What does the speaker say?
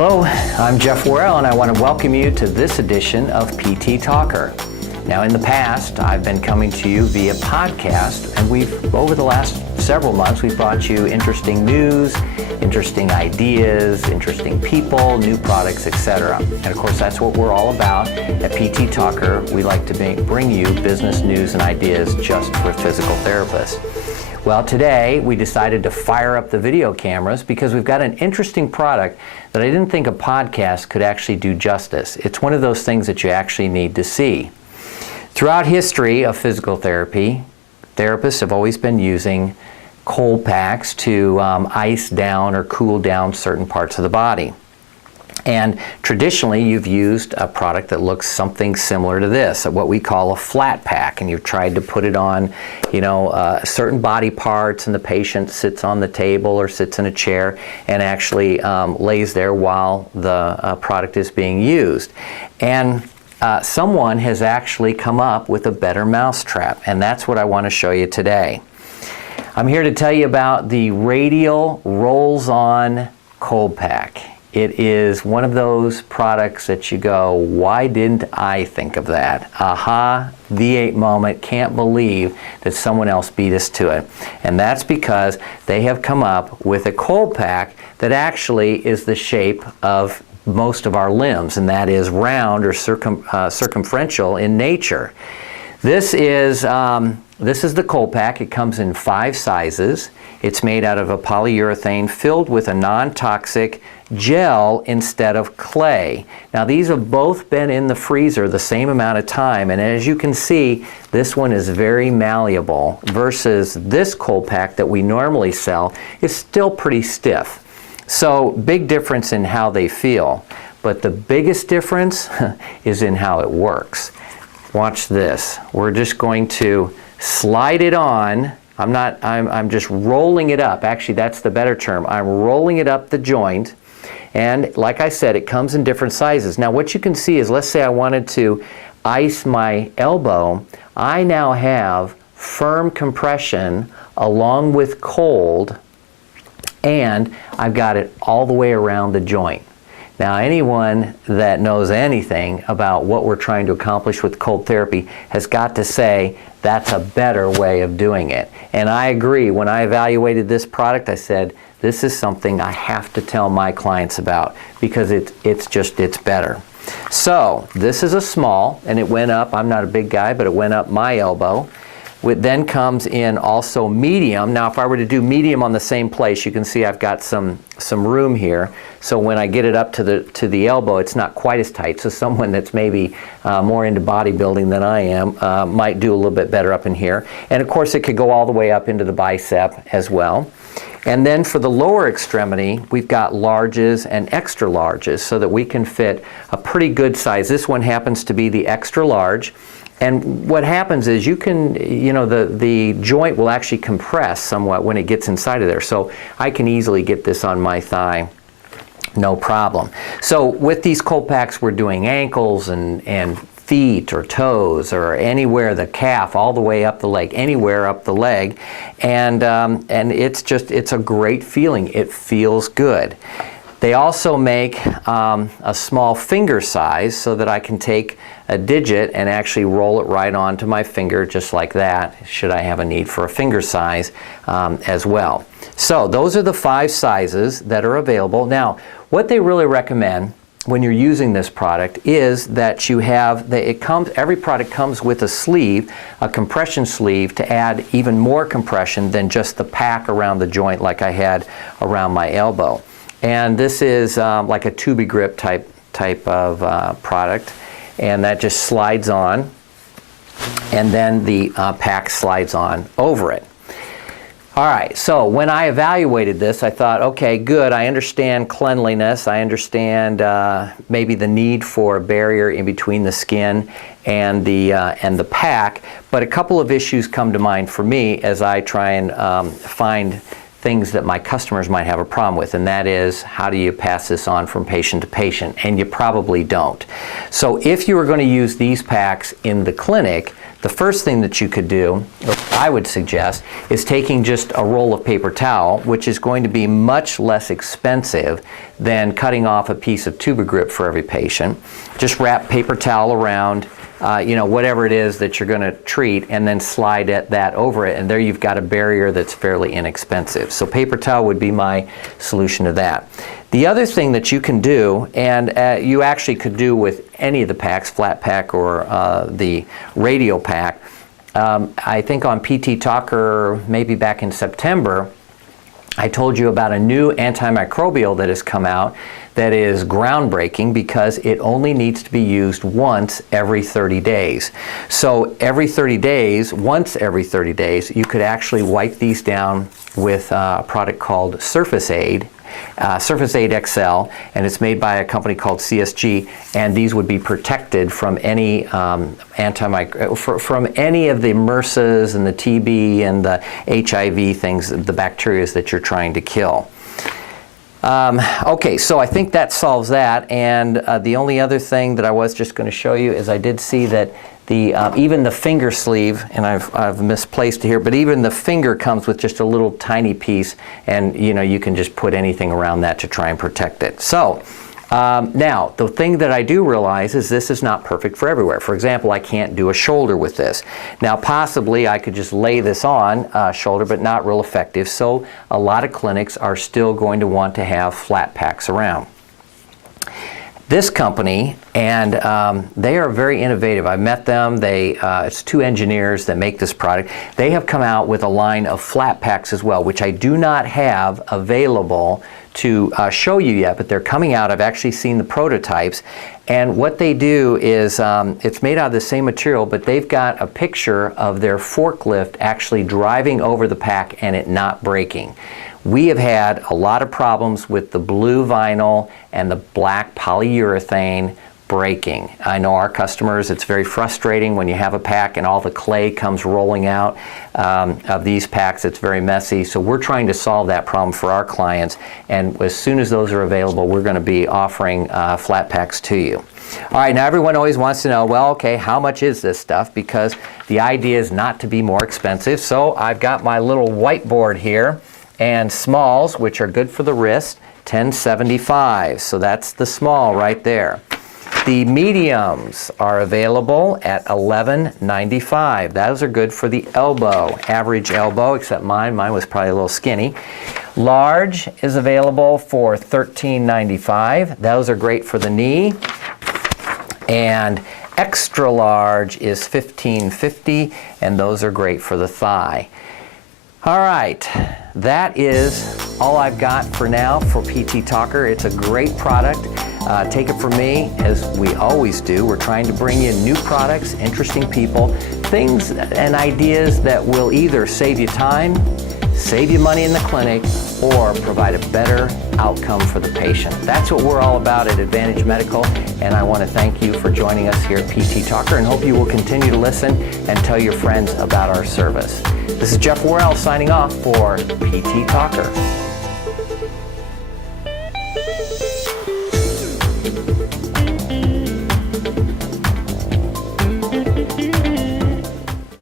Hello, I'm Jeff Worrell, and I want to welcome you to this edition of PT Talker. Now, in the past, I've been coming to you via podcast, and over the last several months, we've brought you interesting news, interesting ideas, interesting people, new products, etc. And of course, that's what we're all about. At PT Talker, we like to bring you business news and ideas just for physical therapists. Well, today we decided to fire up the video cameras because we've got an interesting product that I didn't think a podcast could actually do justice. It's one of those things that you actually need to see. Throughout history of physical therapy, therapists have always been using cold packs to ice down or cool down certain parts of the body. And traditionally, you've used a product that looks something similar to this, what we call a flat pack, and you've tried to put it on, certain body parts, and the patient sits on the table or sits in a chair and actually lays there while the product is being used. And someone has actually come up with a better mousetrap, and that's what I want to show you today. I'm here to tell you about the Radial Rolls-On Cold Pack. It is one of those products that you go, why didn't I think of that? Aha, V8 moment, can't believe that someone else beat us to it. And that's because they have come up with a cold pack that actually is the shape of most of our limbs, and that is round or circumferential in nature. This is the cold pack. It comes in 5 sizes. It's made out of a polyurethane filled with a non-toxic gel instead of clay. Now, these have both been in the freezer the same amount of time, and as you can see, this one is very malleable versus this cold pack that we normally sell is still pretty stiff. So, big difference in how they feel, but the biggest difference is in how it works. Watch this. We're just going to slide it on. I'm just rolling it up. Actually, that's the better term. I'm rolling it up the joint. And like I said, it comes in different sizes. Now, what you can see is, let's say I wanted to ice my elbow. I now have firm compression along with cold, and I've got it all the way around the joint. Now, anyone that knows anything about what we're trying to accomplish with cold therapy has got to say that's a better way of doing it. And I agree. When I evaluated this product, I said, this is something I have to tell my clients about because it's better. So, this is a small, and it went up. I'm not a big guy, but it went up my elbow. It then comes in also medium. Now, if I were to do medium on the same place, you can see I've got some room here. So when I get it up to the elbow, it's not quite as tight. So someone that's maybe more into bodybuilding than I am might do a little bit better up in here. And of course, it could go all the way up into the bicep as well. And then for the lower extremity, we've got larges and extra larges so that we can fit a pretty good size. This one happens to be the extra large. And what happens is the joint will actually compress somewhat when it gets inside of there. So I can easily get this on my thigh, no problem. So with these cold packs, we're doing ankles and feet or toes or anywhere, the calf, all the way up the leg, anywhere up the leg. And it's a great feeling. It feels good. They also make a small finger size so that I can take a digit and actually roll it right onto my finger just like that, should I have a need for a finger size as well. So those are the 5 sizes that are available. Now, what they really recommend when you're using this product is that you have, every product comes with a sleeve, a compression sleeve to add even more compression than just the pack around the joint like I had around my elbow. And this is like a tubey grip type of product, and that just slides on, and then the pack slides on over it. All right, so when I evaluated this, I thought, okay, good, I understand cleanliness, I understand maybe the need for a barrier in between the skin and the pack, but a couple of issues come to mind for me as I try and find things that my customers might have a problem with, and that is, how do you pass this on from patient to patient? And you probably don't. So if you were going to use these packs in the clinic, the first thing that you could do, or I would suggest, is taking just a roll of paper towel, which is going to be much less expensive than cutting off a piece of tuba grip for every patient. Just wrap paper towel around whatever it is that you're going to treat, and then slide that over it, and there you've got a barrier that's fairly inexpensive. So paper towel would be my solution to that. The other thing that you can do, and you actually could do with any of the packs, flat pack or the radial pack, I think on PT Talker, maybe back in September, I told you about a new antimicrobial that has come out that is groundbreaking because it only needs to be used once every 30 days. So every 30 days, once every 30 days, you could actually wipe these down with a product called Surface Aid XL, and it's made by a company called CSG, and these would be protected from any from any of the MRSAs and the TB and the HIV things, the bacteria that you're trying to kill. Okay, so I think that solves that, and the only other thing that I was just going to show you is I did see that even the finger sleeve, and I've misplaced it here, but even the finger comes with just a little tiny piece, and you can just put anything around that to try and protect it. So now the thing that I do realize is this is not perfect for everywhere. For example, I can't do a shoulder with this. Now possibly I could just lay this on shoulder, but not real effective. So a lot of clinics are still going to want to have flat packs around. This company, and they are very innovative. I've met them. It's two engineers that make this product. They have come out with a line of flat packs as well, which I do not have available to show you yet, but they're coming out. I've actually seen the prototypes. And what they do is, it's made out of the same material, but they've got a picture of their forklift actually driving over the pack and it not breaking. We have had a lot of problems with the blue vinyl and the black polyurethane breaking. I know our customers, it's very frustrating when you have a pack and all the clay comes rolling out of these packs. It's very messy. So we're trying to solve that problem for our clients, and as soon as those are available, we're going to be offering flat packs to you. All right, now everyone always wants to know, well, okay, how much is this stuff? Because the idea is not to be more expensive. So I've got my little whiteboard here, and smalls, which are good for the wrist, $10.75. So that's the small right there. The mediums are available at $11.95. Those are good for the elbow, average elbow, except mine was probably a little skinny. Large is available for $13.95. Those are great for the knee. And extra large is $15.50, and those are great for the thigh. All right, that is all I've got for now for PT Talker. It's a great product. Take it from me, as we always do. We're trying to bring you new products, interesting people, things and ideas that will either save you time, save you money in the clinic, or provide a better outcome for the patient. That's what we're all about at Advantage Medical, and I want to thank you for joining us here at PT Talker, and hope you will continue to listen and tell your friends about our service. This is Jeff Worrell signing off for PT Talker.